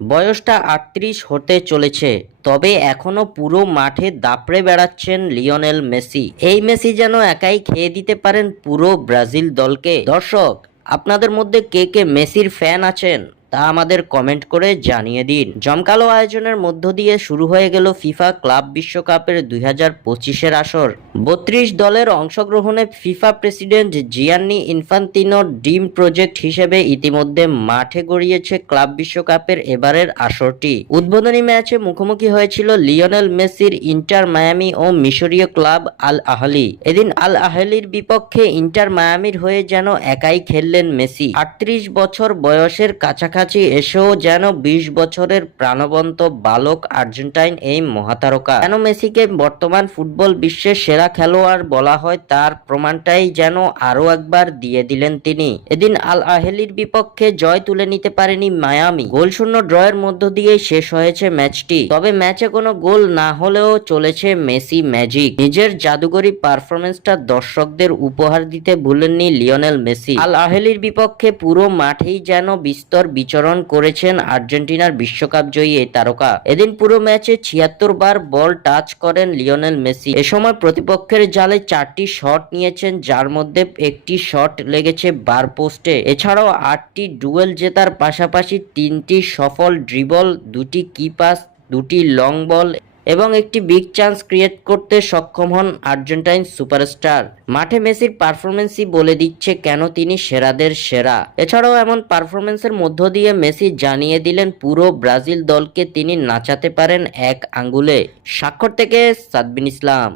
বয়সটা ৩৮ হতে চলেছে, তবে এখনো পুরো মাঠে দাপড়ে বেড়াচ্ছেন লিওনেল মেসি। এই মেসি যেন একাই খেয়ে দিতে পারেন পুরো ব্রাজিল দলকে। দর্শক, আপনাদের মধ্যে কে কে মেসির ফ্যান আছেন তা আমাদের কমেন্ট করে জানিয়ে দিন। জমকালো আয়োজনের মধ্য দিয়ে শুরু হয়ে গেল ফিফা ক্লাব বিশ্বকাপের ২০২৫-এর আসর। ৩২ দলের অংশগ্রহণে FIFA president Gianni Infantino dream project হিসেবে ইতিমধ্যে মাঠে গড়িয়েছে ক্লাব বিশ্বকাপের এবারের আসরটি। উদ্বোধনী ম্যাচে মুখোমুখি হয়েছিল লিওনেল মেসির ইন্টার মায়ামি ও মিশরীয় ক্লাব আল আহলি। এদিন আল আহলির বিপক্ষে ইন্টার মায়ামির হয়ে যেন একাই খেললেন মেসি। ৩৮ বছর বয়সের কাছাকাছি এসেও যেন ২০ বছরের প্রাণবন্ত বালক আর্জেন্টাইন এই মহাতারকা। কেন মেসিকে বর্তমান ফুটবল বিশ্বের সেরা খেলোয়াড় বলা হয় তার প্রমাণটাই যেন আরো একবার দিয়ে দিলেন তিনি। এদিন আল আহলির বিপক্ষে জয় তুলে নিতে পারেনি মায়ামি। গোলশূন্য ড্রয়ের মধ্য দিয়েই শেষ হয়েছে ম্যাচটি। তবে ম্যাচে কোনো গোল না হলেও চলেছে মেসি ম্যাজিক। নিজের জাদুকরী পারফরমেন্সটা দর্শকদের উপহার দিতে ভুলেননি লিওনেল মেসি। আল আহলির বিপক্ষে পুরো মাঠেই যেন বিস্তর বিচরণ করেছেন আর্জেন্টিনার বিশ্বকাপ জয়ী এই তারকা। এদিন পুরো ম্যাচে ৭৬ বার বল টাচ করেন লিওনেল মেসি। এ সময় প্রতিপক্ষের জালে ৪টি শট নিয়েছেন, যার মধ্যে একটি শট লেগেছে বার পোস্টে। এছাড়াও ৮টি ডুয়েল জেতার পাশাপাশি ৩টি সফল ড্রিবল, ২টি কি পাস, ২টি লং বল এবং একটি বিগ চান্স ক্রিয়েট করতে সক্ষম হন আর্জেন্টাইন সুপারস্টার। মাঠে মেসির পারফরমেন্সই বলে দিচ্ছে কেন তিনি সেরাদের সেরা। এছাড়াও এমন পারফরমেন্সের মধ্য দিয়ে মেসি জানিয়ে দিলেন পুরো ব্রাজিল দলকে তিনি নাচাতে পারেন এক আঙ্গুলে। স্বাক্ষর থেকে সাদবিন ইসলাম।